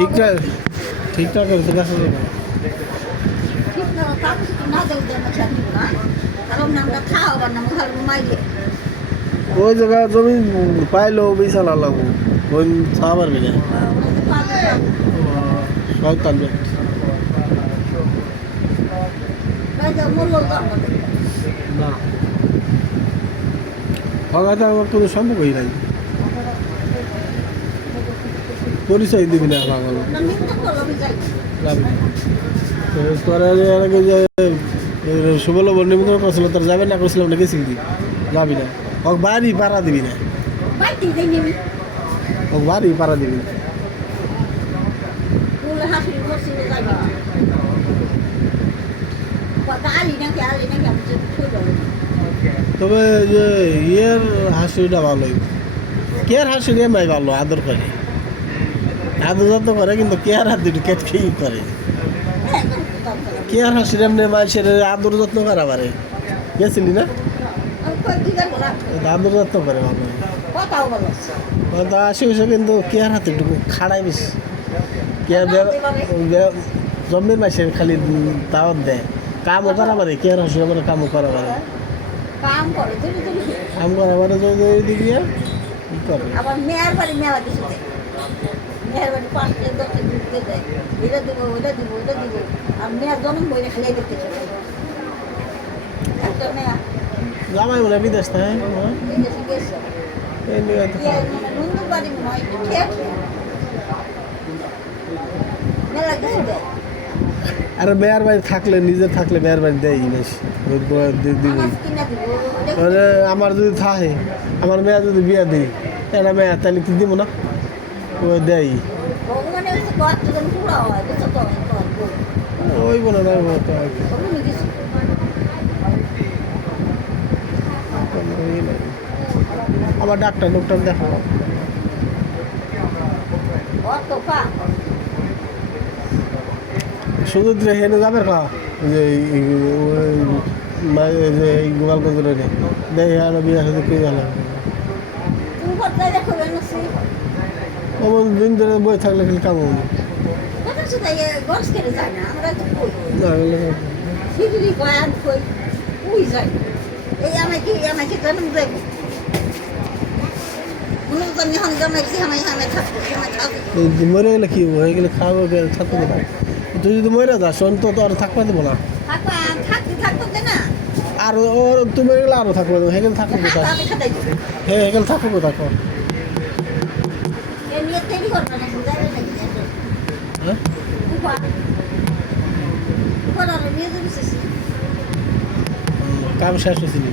ঠিকঠাক ঠিকঠাক করতে কাছে ওই জায়গা জমি পাইলো বিশাল লাগবো ওই চা পারবি না সব কাটবে না হগাতে আমার কোনো সম্পর্কই নাই পরিচয় দিবি না পাগল তোরা আগে যে সুবল নিমন্ত্রণ করছিল তোর যাবে না করছিলাম না গেছিলি যাবি না ও বাড়ি পাড়া দিবি না ও বাড়ি পাড়া দিবি না তবে যে ইয়ের হাসিটা ভালোই কেয়ার হাসি রে মাই ভালো আদর করে আদর যত করে কিন্তু কেয়ার হাত দুটো কেটকেই করে কেয়ার হাসির এমনি মাইসের আদর যত্ন করা পারে গেছিলি না আদর যত্ন করে ভালো কথা আসে হয়েছে কিন্তু কেয়ার হাতে একটু খাড়াই বেশি কেয়ার জম্মের মাইসের খালি দাওয়াত দেয় কামও করা পারে কেয়ার হাসি আমার কামও করা পারে কাম করা পারে দিকে কি করে আবার মেয়ের বাড়ি মেলা কিছু দেয় মেয়ের বাড়ি 5-10 ঘুরতে দেয় এটা দিব ওটা দিব ওটা দিব আর মেয়ের জন্ম বইলে খালি দেখতে চলে একটা মেয়া জামাই বলে বিদেশ তাই বিদেশে গেছে এই নিয়ে তো নন্দুর বাড়ি নয় ঠিক মেলা কিছু দেয় আর মেয়ের বাড়ি থাকলে নিজে থাকলে মেয়ের বাড়ি দেয় বেশ দিব আমার যদি থাকে আমার মেয়ে যদি বিয়ে দিই এটা মেয়ে তাহলে কি দিব না ও দেয় ওই বলে না আবার ডাক্তার দেখো শুধু হেনে যাবে কা যে গোপালগঞ্জ দেখে আর বিয়ে সাথে কে গেল দিন ধরে বই থাকলে খালি কাম মরে গেলে কি হয়ে গেলে খাওয়া থাকতে দেবো তুই যদি মরে যাস অন্তত আর থাকতে দেবো না আর ওর তুমি মরে গেলে আরও থাকবে হেগেল থাকবো কোথায় হ্যাঁ হেগেল থাকবো কোথায় কাম শেষ হয়েছিল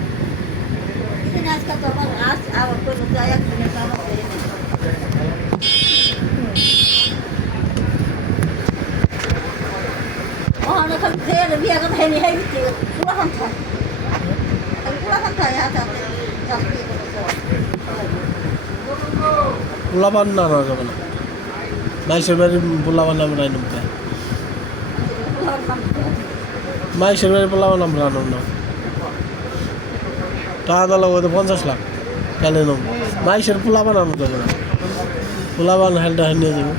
পোলাবান না যাবে না মাইসের বাড়ির পোলাবান নাম রাই নামতে মাইসের বাড়ির পোলাবান নাম রানো না টাকা দালা ওদের 50 লাখ তাহলে নাম মাইসের পোলাবান আনো যাবে না পোলাবান হেলটা নিয়ে যাবে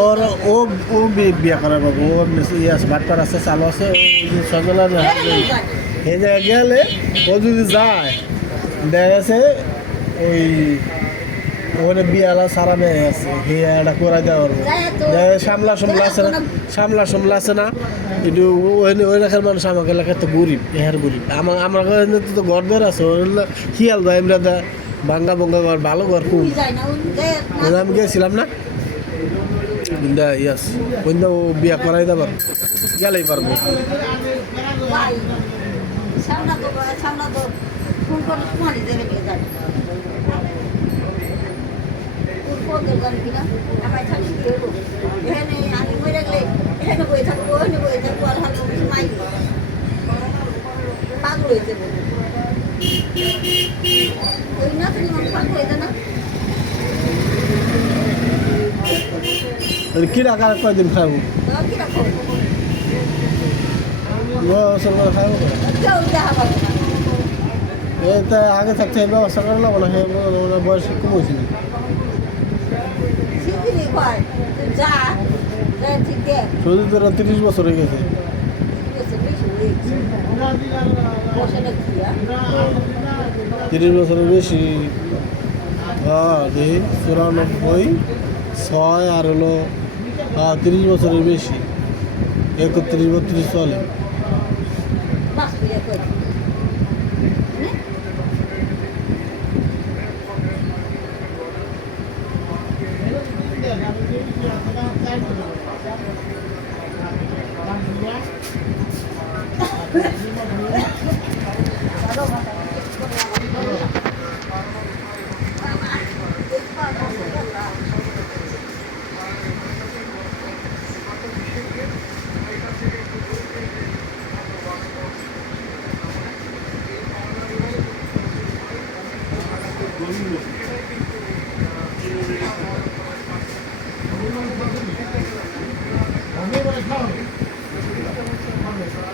ওর ও ও বিয়ে করার বাবু ওর বাটপার আছে চালু আছে সজলার এই জায়গায় গেলে ও যদি যায় দেখা গেছে এই ওখানে বিয়ালা সারা মেয়ে আছে এটা করে দেওয়া পারবো সামলা আছে না কিন্তু ওই এলাকার মানুষ আমাকে এলাকার তো গরিব এহার গরিব আমার তো ঘর ধর আছে শিয়াল দেয় এমরা দেয় ভাঙ্গা ঘর ভালো ঘর খুব আমি গেছিলাম না বিন্দা ইয়াস বিন্দা ও বিয়া করাই দেবার গেলেই পারবো কি রাখা কয়দিন খাবো খাবো এটা আগে থাকতে এই ব্যবস্থা করে লাগবো না হ্যাঁ ওনার বয়স কম হয়েছিল শিগগিরই কর তুই যা যা ঠিক দেখ শুধু তোরা 30 বছর হয়ে গেছে বেশি হয়েছে বসে কি 30 বছরের বেশি হ্যাঁ দেখি 94 6 আর হলো 30 বছরের বেশি 31 32 চলে বাস করে কর